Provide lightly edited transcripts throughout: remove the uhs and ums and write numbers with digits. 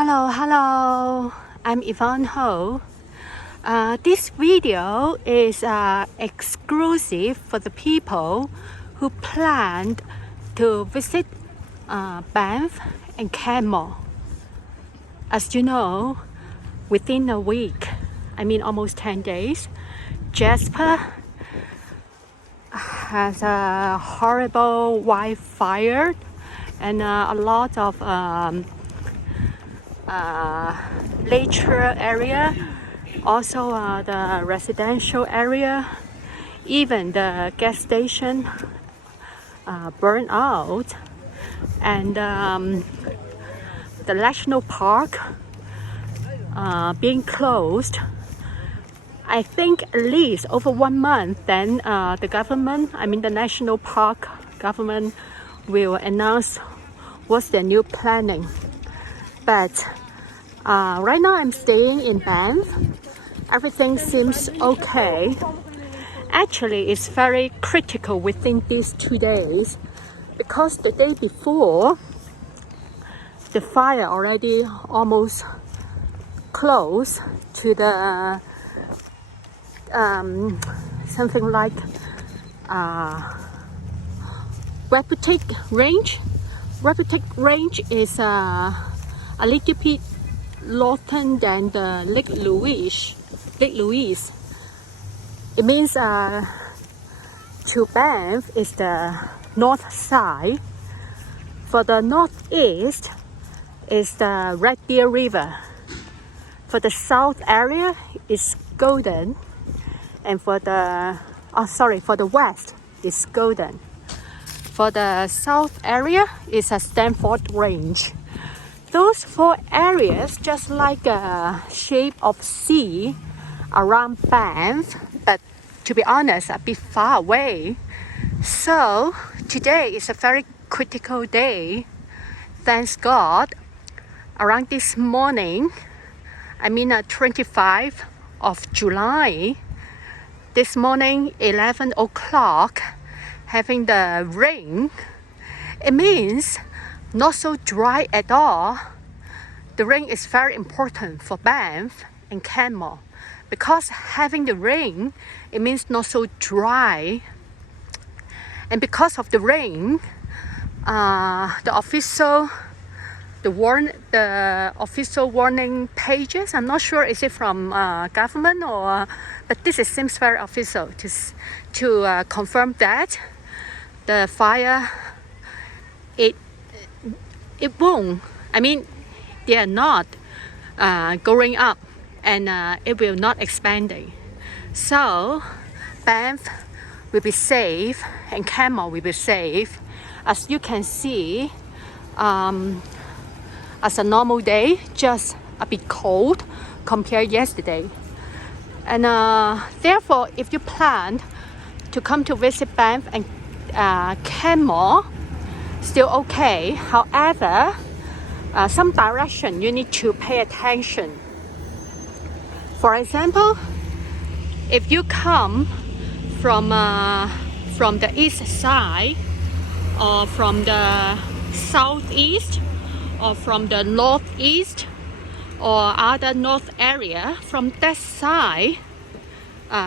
Hello, I'm Yvonne Ho. This video is exclusive for the people who planned to visit Banff and Canmore. As you know, within a week, almost 10 days, Jesper has a horrible wildfire and a lot of nature area, also the residential area, even the gas station burned out, and the national park being closed. I think at least over 1 month, then the government, the national park government will announce what's their new planning. But right now I'm staying in Banff. Everything seems okay. Actually, it's very critical within these 2 days because the day before, the fire already almost close to the something like Waputake range. Waputake range is a little bit northern than the Lake Louise. It means to Banff is the north side. For the northeast is the Red Deer River. For the south area is Golden, and for the west is Golden. For the south area is a Stanford Range. Those 4 areas just like a shape of C around Banff, but to be honest, a bit far away. So today is a very critical day. Thanks God. Around this morning, 25th of July, this morning 11 o'clock, having the rain. It means not so dry at all. The rain is very important for Banff and Canmore because having the rain, it means not so dry. And because of the rain, the official warning pages, I'm not sure is it from government but this seems very official to confirm that the fire it won't. They are not going up, and it will not expanding. So Banff will be safe and Canmore will be safe. As you can see, as a normal day, just a bit cold compared yesterday. And therefore, if you plan to come to visit Banff and Canmore, still okay. However, some direction you need to pay attention. For example, if you come from the east side, or from the southeast, or from the northeast, or other north area, from that side,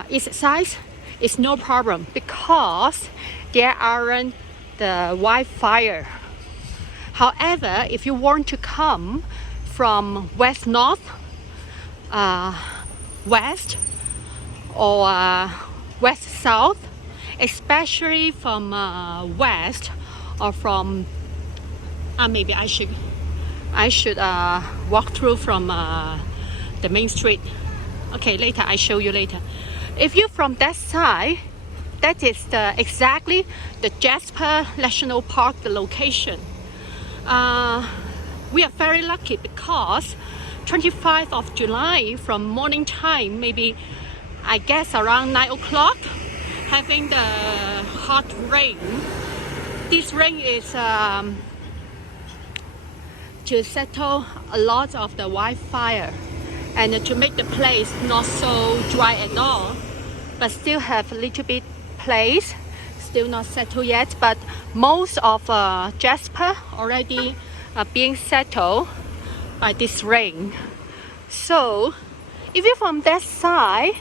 east side, is no problem because there aren't the wildfire. However, if you want to come from west north, west, or west south, especially from west, or from maybe I should walk through from the main street. Okay, later I show you later. If you're from that side, that is exactly the Jesper National Park, the location. We are very lucky because 25th of July from morning time, maybe I guess around 9 o'clock, having the hot rain. This rain is to settle a lot of the wildfire and to make the place not so dry at all, but still have a little bit place, still not settled yet, but most of Jesper already being settled. by this rain. So if you're from that side,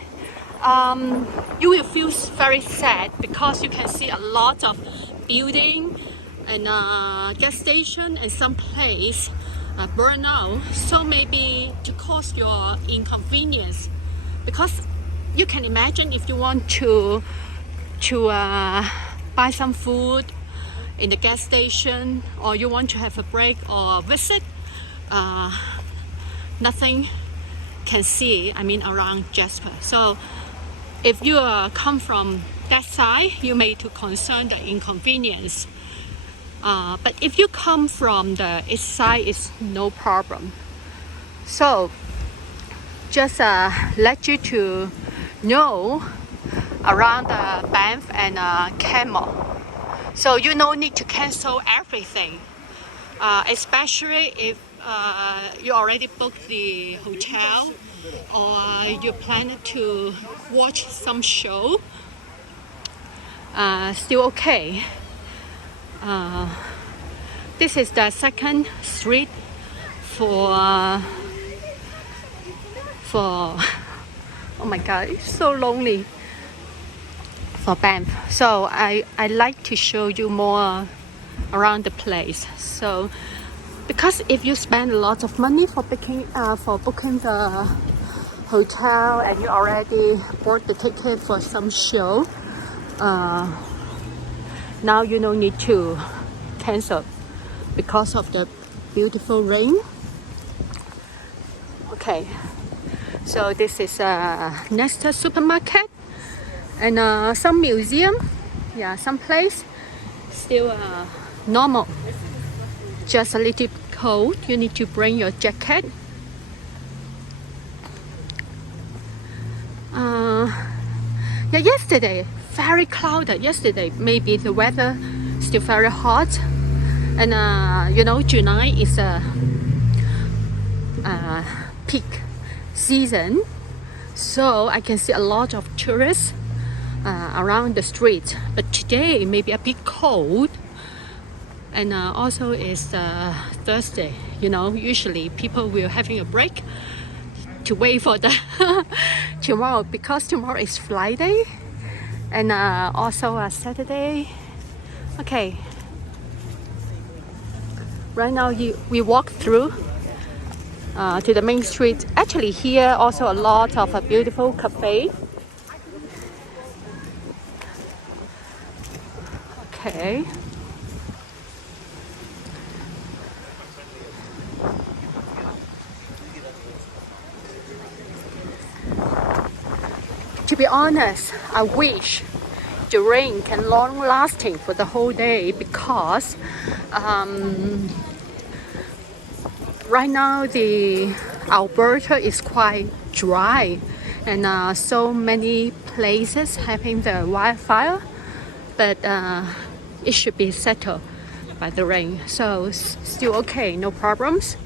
you will feel very sad because you can see a lot of building and gas station and some place burn out. So maybe to cause your inconvenience, because you can imagine if you want to buy some food in the gas station, or you want to have a break or visit, nothing can see, around Jesper. So if you come from that side, you may to concern the inconvenience. But if you come from the east side, it's no problem. So just let you to know around the Banff and Canmore. So you no need to cancel everything, especially if you already booked the hotel or you plan to watch some show. Still okay. This is the second street for oh my god, it's so lonely, for Banff. So I like to show you more around the place. So because if you spend a lot of money for booking the hotel and you already bought the ticket for some show, now you don't need to cancel because of the beautiful rain. Okay, so this is next supermarket and some museum, some place still normal, just a little cold. You need to bring your jacket. Yesterday very clouded. Yesterday maybe the weather still very hot, and July is a peak season, so I can see a lot of tourists around the street. But today may be a bit cold, and also it's Thursday. Usually people will having a break to wait for the tomorrow, because tomorrow is Friday and also a Saturday. Okay, right now we walk through to the main street. Actually here also a lot of a beautiful cafe. Okay, to be honest, I wish the rain can long lasting for the whole day, because right now the Alberta is quite dry, and so many places having the wildfire, but it should be settled by the rain, so still okay, no problems.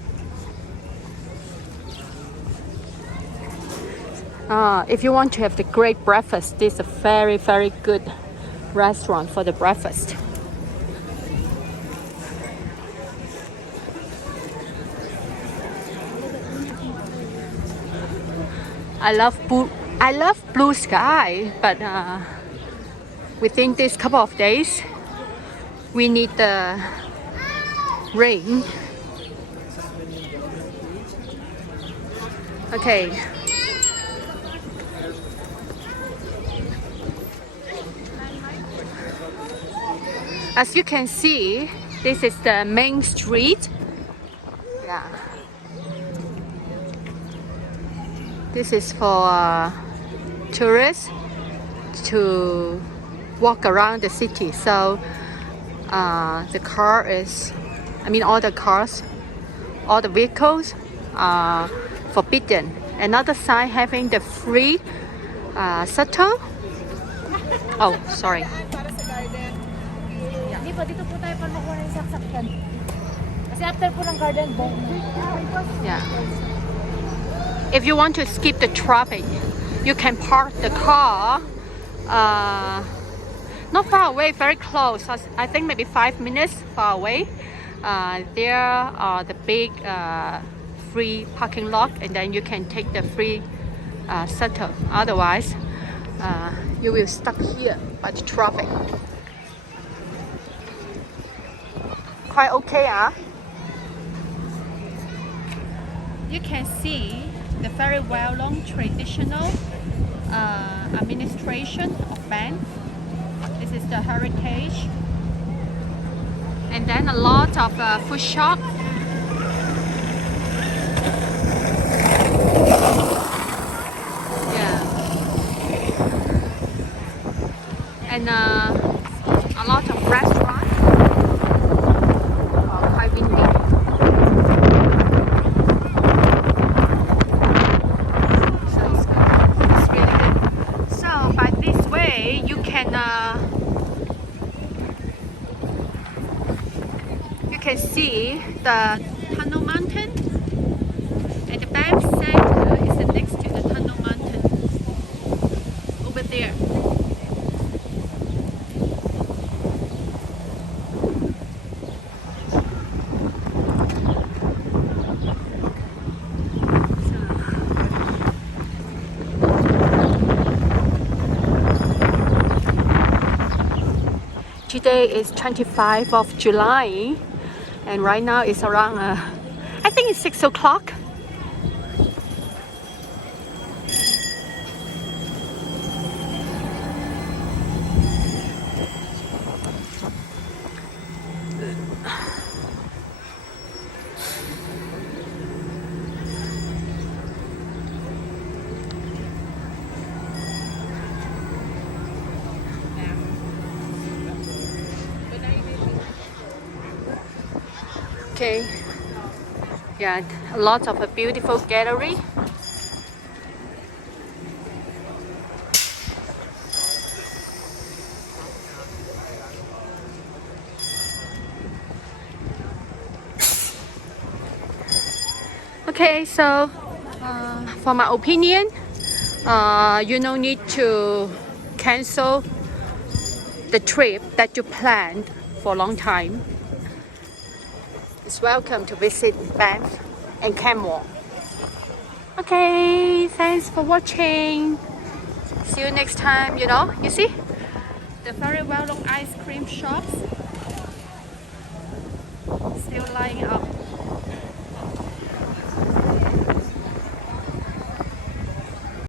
If you want to have the great breakfast, this is a very, very good restaurant for the breakfast. I love blue sky, but within this couple of days, we need the rain. Okay. As you can see, this is the main street. This is for tourists to walk around the city. So the car is, all the cars, all the vehicles are forbidden. Another sign having the free shuttle. Oh, sorry. Dito po tayo pa makuha ng saksakan. Kasi after po ng garden, If you want to skip the traffic, you can park the car not far away, very close. I think maybe 5 minutes far away. There are the big free parking lot, and then you can take the free shuttle. Otherwise, you will stuck here by the traffic. Quite okay, huh? You can see the very well-known traditional administration of Banff. This is the heritage, and then a lot of food shop. Yeah, and a lot of restaurants. Quite windy. So it's good. It's really good. So by this way, you can see the Tunnel Mountain, and the Banff Center is next to the Tunnel Mountain over there. Today is 25th of July, and right now it's around I think it's 6 o'clock. Okay, yeah, a lot of a beautiful gallery. Okay, so for my opinion, you no need to cancel the trip that you planned for a long time. It's welcome to visit Banff and Canmore. Okay, thanks for watching. See you next time. You see the very well-known ice cream shops still lying up.